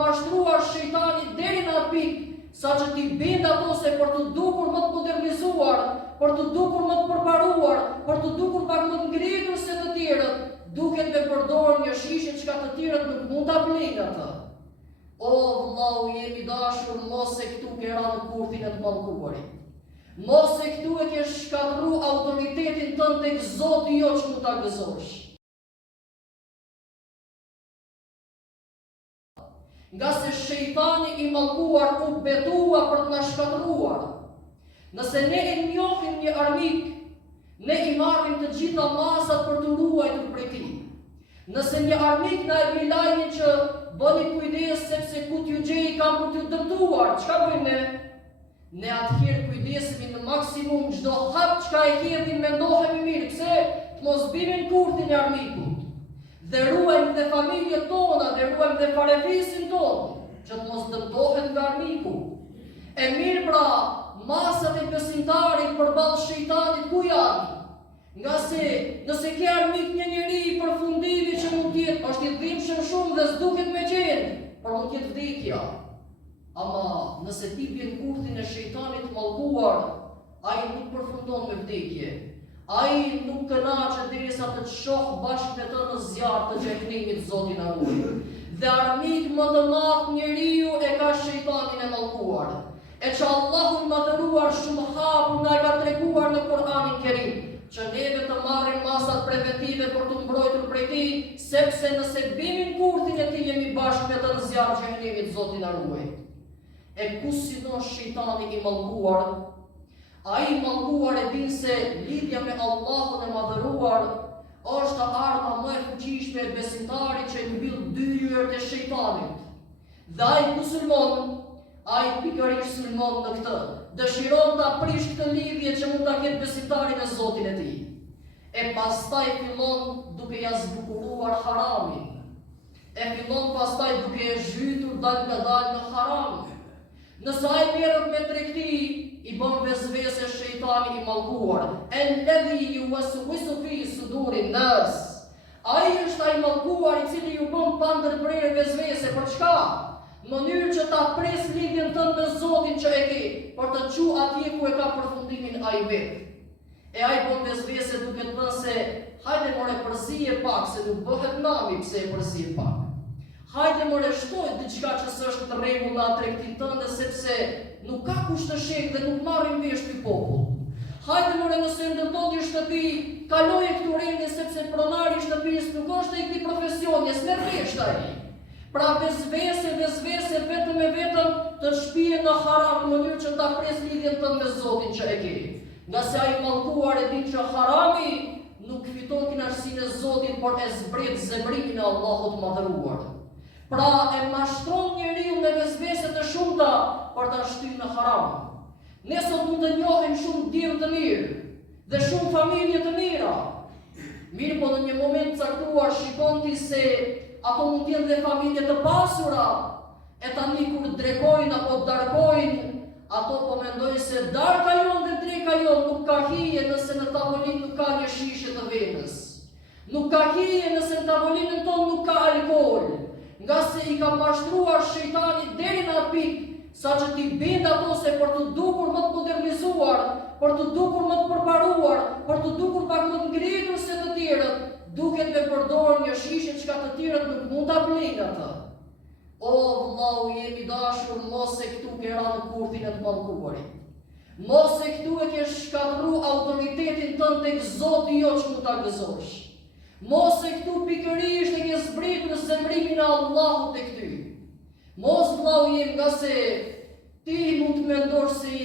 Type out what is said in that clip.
mashtruar shejtani deri në atë pikë sa që ti bindë ato se për të dukur më të modernizuar, për të dukur më të përparuar, për të dukur pak më të ngritur se të tjerët, duket me përdorur një shishe çka të tjerët nuk mund ta blejnë atë. O vllau jemi dashur, mos e këtu ke ra në kurthin e të mallkuarit. Mos e këtu e ke shkatërru autoritetin tënd tek Zoti jo që mund ta gëzosh. Nga se shejtani i mallkuar u betua për të na shkatëruar. Nëse ne e njohim një armik, ne i marrim të gjitha masat për të ruajtur prej tij. Nëse një armik na e bën lajmin që bëni kujdes sepse ku t'ju gjej kam për t'ju dëmtuar, çka bëjmë ne? Ne atëherë kujdesemi në maksimum, çdo hap çka e hedhim mendohemi mirë, pse të mos bimin kurthin e armikut. Dhe ruajmë dhe familjet tona, dhe ruajmë dhe farefisin tonë, që të mos dëmtohet nga armiku. E mirë pra, masat e besimtarit përballë shejtanit ku janë? Nga se nëse ke armik një njeri i përfundimit që mund tjetë, është i dhimbshëm shumë dhe s'duket me qenë, por mund tjetë vdekja. Ama nëse ti bjen kurthin e shejtanit mallkuar, ai nuk përfundon me vdekje. Ai nuk kënaqet derisa të shoh bashkë me të në zjarr të xhehenimit Zoti na ruaj. Dhe armik më të madh njeriu e ka shejtanin e mallkuar. E që Allahu i madhëruar shumë hapur na e ka treguar në Kur'anin Kerim, që neve të marrim masat preventive për të mbrojtur prej tij, sepse nëse bimin kurthin e tij jemi bashkë me të në zjarr të xhehenimit Zoti na ruaj. E kush sinon shejtani i mallkuar? Ai i mallkuar e din se lidhja me Allahun e madhëruar është arma më e fuqishme e besimtarit që i mbyll dyert e shejtanit. Dhe ai ku sulmon, ai pikërisht sulmon në këtë. Dëshiron ta prish këtë lidhje që mund ta ketë besimtari me Zotin e tij. E pastaj fillon duke ja zbukuruar haramin. E fillon pastaj duke e zhytur dal nga dal në haram. Nëse ai merret me tregti, i bën vezvese shejtani i mallkuar. Alladhi yuwaswisu fi sudurin nas. Ai është ai mallkuar i cili ju bën pa ndërprerje vezvese për çka? Në mënyrë që ta pres lidhjen tënde me Zotin që e ke, për të çu atje ku e ka përfundimin ai vet. E ai bën vezvese duke të thënë se hajde more përzije pak, se nuk bëhet nami pse e përzije pak. Hajde more shtoj diçka që s'është në rregull në tregtin tënde, sepse nuk ka kush të sheh dhe nuk marrin vesh ky popull. Hajde more nëse ndërton një shtëpi, kaloje këtu rendin sepse pronari i shtëpisë nuk është i këtij profesioni, s'merr vesh ai. Pra vezvese vetëm e vetëm të shpihen në haram në mënyrë që ta pres lidhjen tënde me Zotin që e ke. Nga se ai mallkuar e din që harami nuk fiton kënaqësinë e Zotit, por e zbret zemrimin e Allahut madhëruar. Pra e mashtron njeriu me vezvese të shumta për ta shtyrë në haram. Ne sot mund të njohim shumë djem të mirë dhe shumë familje të mira. Mirë, po në një moment caktuar shikon ti se ato mund t'jenë dhe familje të pasura, e tani kur drekojnë apo darkojnë, ato po mendojnë se darka jonë dhe dreka jonë nuk ka hije nëse në tavolinë nuk ka një shishe të venës. Nuk ka hije nëse në tavolinën tonë nuk ka alkool. Nga se i ka mashtruar shejtani deri në atë pikë, sa që ti bindë ato se për të dukur më të modernizuar, për të dukur më të përparuar, për të dukur pak më të ngritur se të tjerët, duket me përdorur një shishe çka të tjerët nuk mund ta blejnë atë. O vllau jemi dashur, mos e këtu ke ra në kurthin e të mallkuarit. Mos e këtu e ke shkatërru autoritetin tënd tek Zoti jo që mund ta gëzosh. Mos e këtu pikërisht e ke zbritur zemrimin e Allahut tek ty. Mos vllau jem, nga se ti mund të mendosh se